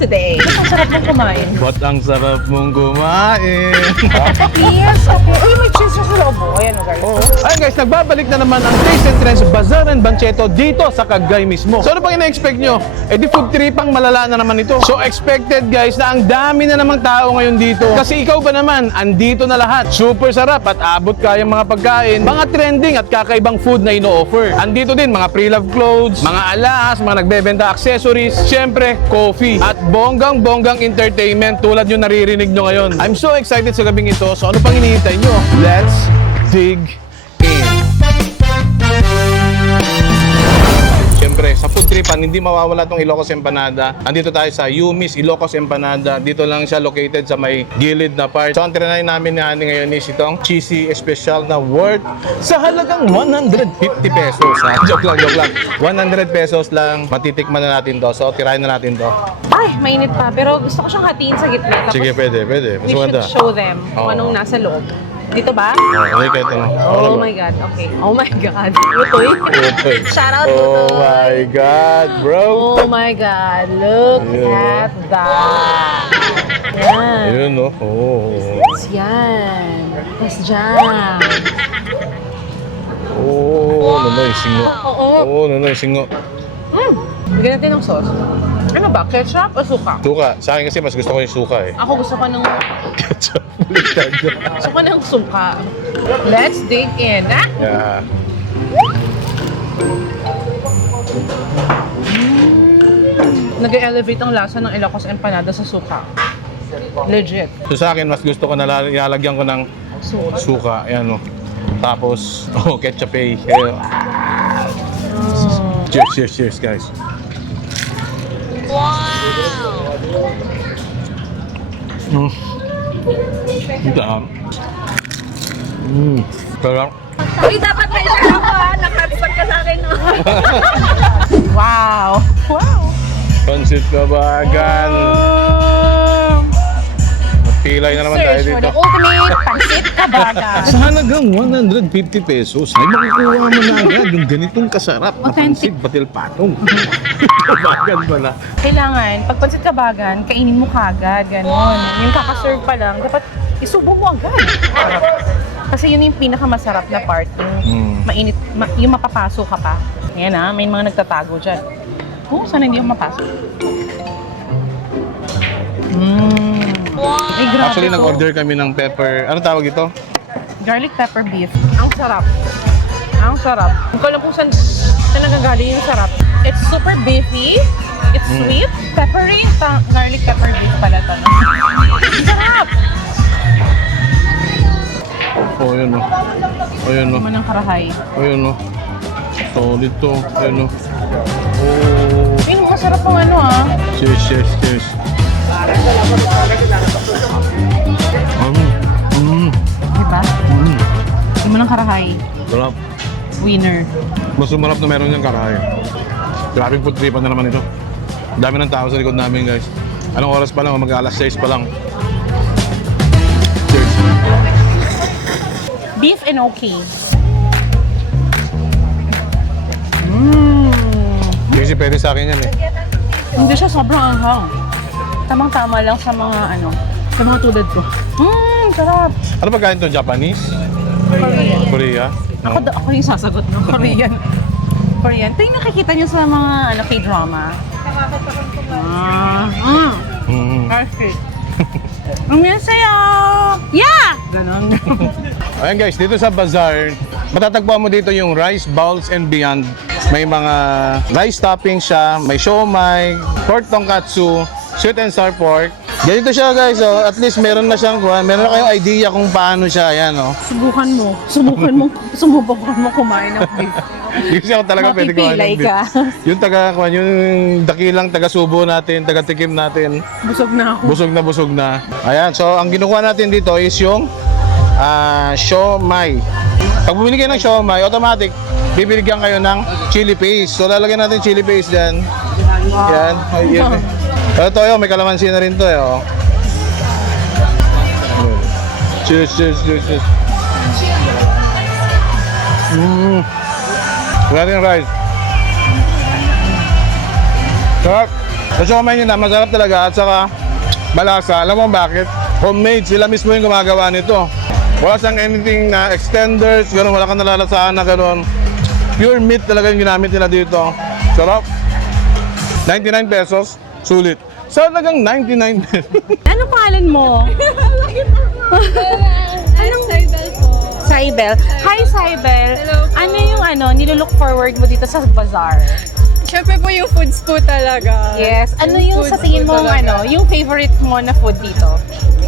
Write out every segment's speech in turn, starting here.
today. Ang sarap mong kumain. Ba't ang sarap mong kumain? Yes, okay. Uy, may cheese sa loob mo. Ayan o, guys. Ayun guys, nagbabalik na naman ang Taste and Trends Bazaar and Bancheto dito sa Cagayan mismo. So ano pang ina-expect nyo? Eh di food tripang malala na naman ito. So expected guys na ang dami na namang tao ngayon dito. Kasi ikaw ba naman, andito na lahat. Super sarap at abot kayang mga pagkain, mga trending at kakaibang food na ino-offer. Andito din mga pre-love clothes, mga alas, mga nagbebenta accessories, syempre coffee at bonggang-bonggang entertainment tulad yung naririnig nyo ngayon. I'm so excited sa gabing ito. So ano pang hinihintay nyo? Let's dig in. Siyempre, sa food tripan, hindi mawawala tong Ilocos Empanada. Andito tayo sa Yumis Ilocos Empanada. Dito lang siya located sa may gilid na part. So, ang trinay namin ni Honey ngayon is itong cheesy special na worth sa halagang 150 pesos. Joke lang. 100 pesos lang. Matitikman na natin to. So, tirahin na natin to. Ay, mainit pa. Pero gusto ko siyang hatiin sa gitna. Tapos Sige, pwede. Mas we should maganda. show them kung Oo. anong nasa loob. Dito ba? Okay, kahit ano. Oh my God. Okay. Oh my God. Lutoy. Lutoy. Shout out, Oh Lutoy. my God, bro. Oh my God. Look Yeah. at that. Yan. Ayun, no? Oh. Yan. Tapos dyan. Oh, nonoy, singo. Oo. Oh, nonoy, singo. Bigyan natin ng sauce. Ano ba? Ketchup o suka? Suka. Sa akin kasi mas gusto ko yung suka eh. Ako gusto ko ng Ketchup. Baliktad. suka. Let's dig in. Ah! Yeah. Nag-elevate ang lasa ng Ilocos Empanada sa suka. Legit. So sa akin, mas gusto ko na ilalagyan ko ng Suka. suka. Ayan, no. Tapos, ketchup eh. Cheers, guys. Wow! Sarap. Sarap. Uy, dapat may share ako ha. Nakatsag ka sa akin. No? Wow! Wow! Pansit Kabagan. Pilay na naman tayo Search for dito. the ultimate pansit kabagan. Sa halagang 150 pesos, ay makukuha mo na agad yung ganitong kasarap na Authentic. pansit batil patong. Kabagan pala. Kailangan, pag pansit kabagan, kainin mo kagad. Ganon. Yung kakaserve pa lang, dapat isubo mo agad. Kasi yun yung pinakamasarap na part. Yung mainit, yung mapapasok ka pa. Ayan ah, may mga nagtatago dyan. Oh, sana hindi ako mapasok. Ay, grabe Actually, to. nag-order kami ng pepper. Ano tawag ito? Garlic pepper beef. Ang sarap. Ang sarap. Hindi ko alam kung saan nagagaling yung sarap. It's super beefy. It's sweet. Peppery. Garlic pepper beef pala ito. Ang sarap! Oh, yun o. Oh, yun o. Naman ng karahay. Oh, yun o. Solid to. Yun o. Oh. Ay, masarap ang ano ah. Cheers. Diba? Naman ng karahay. Sarap. Winner. Mas sumarap na meron niyang karahay. Grabe food tripan na naman ito. Dami ng tao sa likod namin, guys. Anong oras pa lang? Mag-alas 6 pa lang. Cheers. Beef and okay. Kasi pwede sa akin yan eh. Hindi siya sobrang anghang. Tamang-tama lang sa mga ano, sa mga tulad ko. Sarap. Ano pagkain to? Japanese? Korea? No? Ako yung sasagot ng Korean. Korean. Ito yung nakikita niyo sa mga ano, K-drama. Perfect. Ang sayo! Yeah! Ganon. Ayan guys, dito sa bazaar, matatagpuan mo dito yung Rice Balls and Beyond. May mga rice toppings siya, may siomai, pork tonkatsu, sweet and sour pork. Ganito siya guys, oh. At least meron na siyang meron na kayong idea kung paano siya, ayan oh. Subukan mo kumain ng beef. Kasi ako talaga pwede kumain Mapipilay ng beef. ka. Yung yung dakilang taga-subo natin, taga-tikim natin. Busog na ako. Busog na. Ayan, so ang ginukuha natin dito is yung siomai. Pag bumili kayo ng siomai, automatic, bibigyan kayo ng chili paste. So lalagyan natin chili paste dyan. Yan. Ayan. Ito yun, may kalamansi na rin to eh. Oh. Cheers. Wala rin rice. Sarap. Sa siomay nila, masarap talaga at saka malasa. Alam mo bakit? Homemade. Sila mismo yung gumagawa nito. Wala siyang anything na extenders, gano'n. Wala kang nalalasaan na gano'n. Pure meat talaga yung ginamit nila dito. Sarap. 99 pesos. Sulit. So, talagang 99 pesos. Ano pangalan mo? Anong Saibel po? Saibel. Hi, Saibel. Hello po. Ano yung nilulook forward mo dito sa bazaar? Siyempre po yung foods po talaga. Yes. Ano yung sa foods tingin po mo, talaga. yung favorite mo na food dito?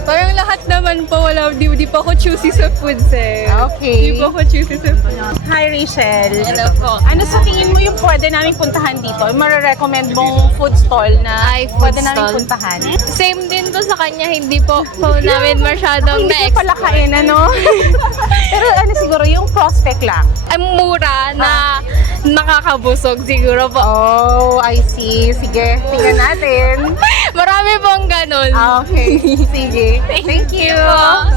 Parang lahat naman po, di pa ako choosy sa foods eh. Okay. Di pa ako choosy sa foods. Hi, Rachel. Hello po. Ano sa tingin mo yung pwede namin puntahan dito? Yung marirecommend mong food stall na Ay, food pwede namin stall. puntahan? Same din to sa kanya, hindi po namin masyadong Hindi ko pala kain, ano? Pero ano siguro, yung prospect lang. Ang mura na nakakabusog siguro po. Oh, I see. Sige, tingnan natin. Marami pong ganun. Okay, sige. Thank you. po.